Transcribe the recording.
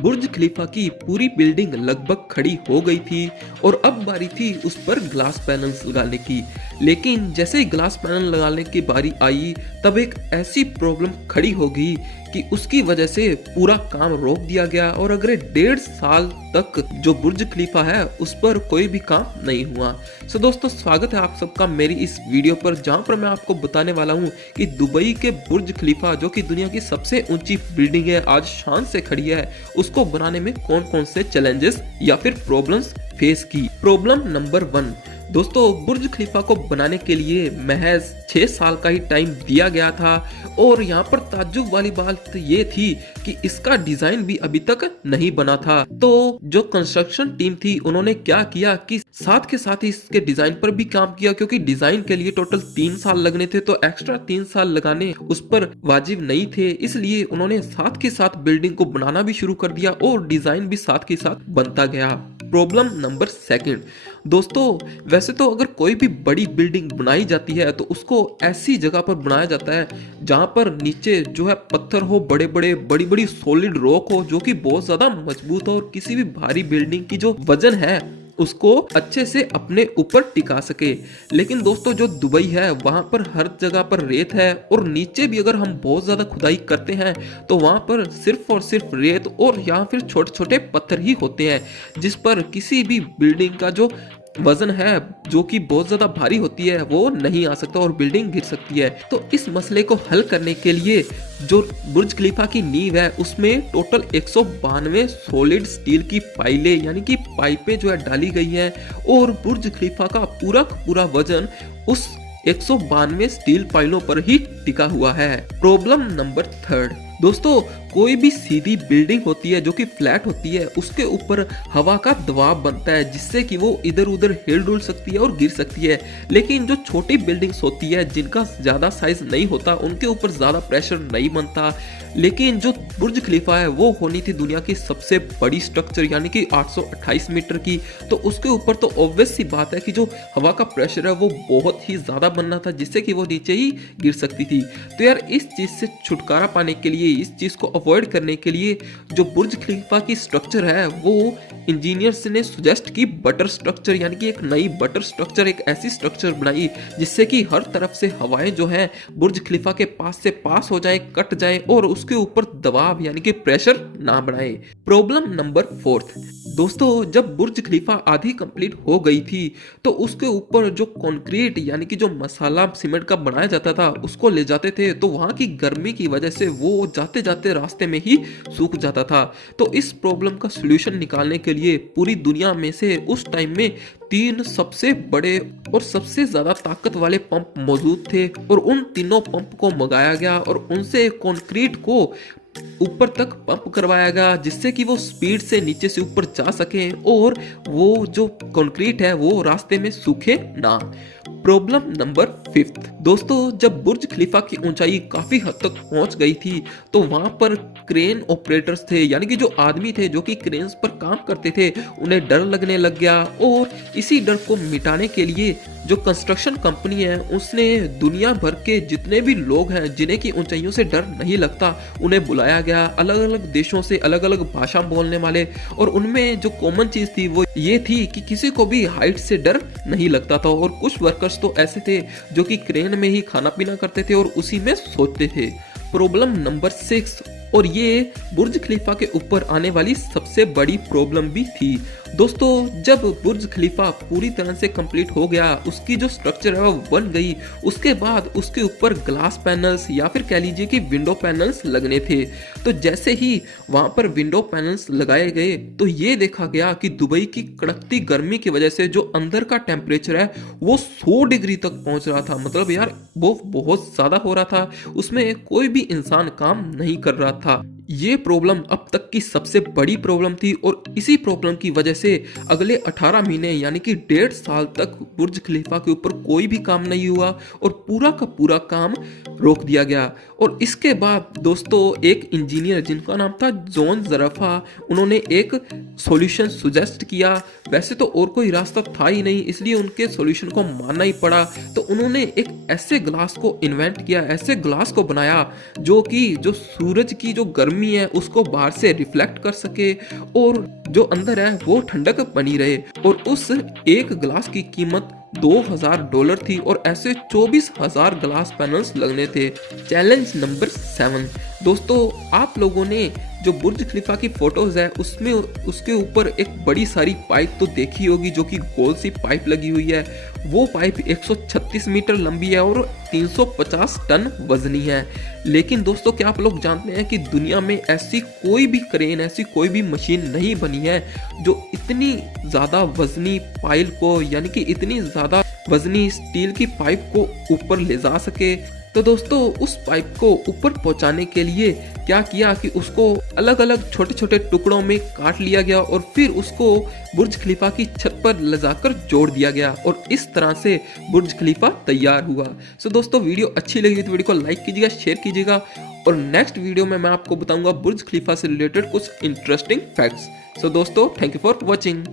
बुर्ज खलीफा की पूरी बिल्डिंग लगभग खड़ी हो गई थी और अब बारी थी उस पर ग्लास पैनल्स लगाने की। लेकिन जैसे ही ग्लास पैनल लगाने की बारी आई तब एक ऐसी प्रॉब्लम खड़ी हो गई कि उसकी वजह से पूरा काम रोक दिया गया और अगले 1.5 साल तक जो बुर्ज खलीफा है उस पर कोई भी काम नहीं हुआ। सो दोस्तों, स्वागत है आप सबका मेरी इस वीडियो पर, जहां पर मैं आपको बताने वाला हूं कि दुबई के बुर्ज खलीफा जो कि दुनिया की सबसे ऊंची बिल्डिंग है, आज शान से खड़ी है, उसको बनाने में कौन कौन से चैलेंजेस या फिर प्रॉब्लम्स फेस की। प्रॉब्लम नंबर 1, दोस्तों बुर्ज खलीफा को बनाने के लिए महज 6 साल का ही टाइम दिया गया था और यहाँ पर ताज्जुब वाली बात ये थी कि इसका डिजाइन भी अभी तक नहीं बना था। तो जो कंस्ट्रक्शन टीम थी उन्होंने क्या किया कि साथ के साथ ही इसके डिजाइन पर भी काम किया, क्योंकि डिजाइन के लिए टोटल 3 साल लगने थे तो एक्स्ट्रा 3 साल लगाने उस पर वाजिब नहीं थे, इसलिए उन्होंने साथ के साथ बिल्डिंग को बनाना भी शुरू कर दिया और डिजाइन भी साथ के साथ बनता गया। प्रॉब्लम नंबर 2, दोस्तों वैसे तो अगर कोई भी बड़ी बिल्डिंग बनाई जाती है तो उसको ऐसी जगह पर बनाया जाता है जहां पर नीचे जो है पत्थर हो, बड़ी बड़ी सॉलिड रॉक हो जो कि बहुत ज्यादा मजबूत हो और किसी भी भारी बिल्डिंग की जो वजन है उसको अच्छे से अपने ऊपर टिका सके। लेकिन दोस्तों जो दुबई है वहां पर हर जगह पर रेत है और नीचे भी अगर हम बहुत ज्यादा खुदाई करते हैं तो वहां पर सिर्फ और सिर्फ रेत और या फिर छोटे छोटे पत्थर ही होते हैं, जिस पर किसी भी बिल्डिंग का जो वजन है जो कि बहुत ज्यादा भारी होती है वो नहीं आ सकता और बिल्डिंग गिर सकती है। तो इस मसले को हल करने के लिए जो बुर्ज खलीफा की नींव है उसमें टोटल 192 सॉलिड स्टील की पाइलें यानी कि पाइपें जो है डाली गई है और बुर्ज खलीफा का पूरा वजन उस 192 स्टील पाइलों पर ही टिका हुआ है। प्रॉब्लम नंबर 3, दोस्तों कोई भी सीधी बिल्डिंग होती है जो कि फ्लैट होती है उसके ऊपर हवा का दबाव बनता है जिससे कि वो इधर उधर हिल डुल सकती है और गिर सकती है। लेकिन जो छोटी बिल्डिंग्स होती है जिनका ज्यादा साइज नहीं होता उनके ऊपर ज्यादा प्रेशर नहीं बनता। लेकिन जो बुर्ज खलीफा है वो होनी थी दुनिया की सबसे बड़ी स्ट्रक्चर यानी कि 828 मीटर की, तो उसके ऊपर तो ऑब्वियस सी बात है कि जो हवा का प्रेशर है वो बहुत ही ज्यादा बनना था जिससे कि वो नीचे ही गिर सकती थी। तो यार इस चीज से छुटकारा पाने के लिए, इस चीज को अवॉइड करने के लिए जो बुर्ज खलीफा की स्ट्रक्चर है वो इंजीनियर्स ने सुजेस्ट की बटर स्ट्रक्चर यानी कि एक नई बटर स्ट्रक्चर, एक ऐसी स्ट्रक्चर बनाई जिससे कि हर तरफ से हवाएं जो है बुर्ज खलीफा के पास से पास हो जाए, कट जाए और उसके ऊपर दबाव यानी कि प्रेशर ना बढ़ाए। प्रॉब्लम नंबर 4, दोस्तों जब बुर्ज खलीफा आधी कंप्लीट हो गई थी तो उसके ऊपर जो कंक्रीट यानी कि जो मसाला सीमेंट का बनाया जाता था उसको ले जाते थे तो वहां की गर्मी की वजह से वो जाते जाते रास्ते में ही सूख जाता था। तो इस प्रॉब्लम का सलूशन निकालने के लिए पूरी दुनिया में से उस टाइम में 3 सबसे बड़े और सबसे ज्यादा ताकत वाले पंप मौजूद थे और उन तीनों पंप को मंगाया गया और उनसे कंक्रीट को ऊपर तक पंप करवाया गया जिससे कि वो स्पीड से नीचे से ऊपर जा सके और वो जो कंक्रीट है वो रास्ते में सूखे ना। प्रॉब्लम नंबर 5, दोस्तों जब बुर्ज खलीफा की ऊंचाई काफी हद तक पहुंच गई थी तो वहां पर क्रेन ऑपरेटर्स थे यानी कि जो आदमी थे जो कि क्रेन्स पर काम करते थे उन्हें डर लगने लग गया और इसी डर को मिटाने के लिए जो कंस्ट्रक्शन कंपनी है उसने दुनिया भर के जितने भी लोग हैं जिन्हें की ऊंचाइयों से डर नहीं लगता उन्हें बुलाया गया, अलग अलग देशों से अलग अलग भाषा बोलने वाले, और उनमें जो कॉमन चीज थी वो ये थी कि किसी को भी हाइट से डर नहीं लगता था और कुछ वर्कर्स तो ऐसे थे जो कि क्रेन में ही खाना पीना करते थे और उसी में सोते थे। प्रॉब्लम नंबर 6, और ये बुर्ज खलीफा के ऊपर आने वाली सबसे बड़ी प्रॉब्लम भी थी। दोस्तों जब बुर्ज खलीफा पूरी तरह से कंप्लीट हो गया, उसकी जो स्ट्रक्चर है वो बन गई, उसके बाद उसके ऊपर ग्लास पैनल्स या फिर कह लीजिए कि विंडो पैनल्स लगने थे। तो जैसे ही वहां पर विंडो पैनल्स लगाए गए तो ये देखा गया कि दुबई की कड़कती गर्मी की वजह से जो अंदर का टेम्परेचर है वो 100 डिग्री तक पहुंच रहा था। मतलब यार वो बहुत ज्यादा हो रहा था, उसमें कोई भी इंसान काम नहीं कर रहा था। ये प्रॉब्लम अब तक की सबसे बड़ी प्रॉब्लम थी और इसी प्रॉब्लम की वजह से अगले 18 महीने यानी कि 1.5 साल तक बुर्ज खलीफा के ऊपर कोई भी काम नहीं हुआ और पूरा का पूरा काम रोक दिया गया। और इसके बाद दोस्तों एक इंजीनियर जिनका नाम था जॉन ज़राफा, उन्होंने एक सॉल्यूशन सुजेस्ट किया। वैसे तो और कोई रास्ता था ही नहीं, इसलिए उनके सॉल्यूशन को मानना ही पड़ा। तो उन्होंने एक ऐसे ग्लास को इन्वेंट किया, ऐसे ग्लास को बनाया जो कि जो सूरज की जो गर्मी गर्मी है उसको बाहर से रिफ्लेक्ट कर सके और जो अंदर है वो ठंडक बनी रहे। और उस एक ग्लास की कीमत $2000 थी और ऐसे 24,000 ग्लास पैनल्स लगने थे। चैलेंज नंबर 7 दोस्तों, आप लोगों ने जो बुर्ज खलीफा की फोटोज है उसमें उसके ऊपर एक बड़ी सारी पाइप तो देखी होगी जो कि गोल सी पाइप लगी हुई है। वो पाइप 136 मीटर लंबी है और 350 टन वजनी है। लेकिन दोस्तों, क्या आप लोग जानते हैं कि दुनिया में ऐसी कोई भी क्रेन, ऐसी कोई भी मशीन नहीं बनी है जो इतनी ज़्यादा वजनी पाइप को, यानी कि इतनी ज़्यादा वजनी स्टील की पाइप को ऊपर ले जा सके। तो दोस्तों, उस पाइप को ऊपर पहुंचाने के लिए क्या किया कि उसको अलग अलग छोटे छोटे टुकड़ों में काट लिया गया और फिर उसको बुर्ज खलीफा की छत पर ले जाकर जोड़ दिया गया और इस तरह से बुर्ज खलीफा तैयार हुआ। सो दोस्तों, वीडियो अच्छी लगी तो वीडियो को लाइक कीजिएगा, शेयर कीजिएगा और नेक्स्ट वीडियो में मैं आपको बताऊंगा बुर्ज खलीफा से रिलेटेड कुछ इंटरेस्टिंग फैक्ट्स। सो दोस्तों, थैंक यू फॉर वॉचिंग।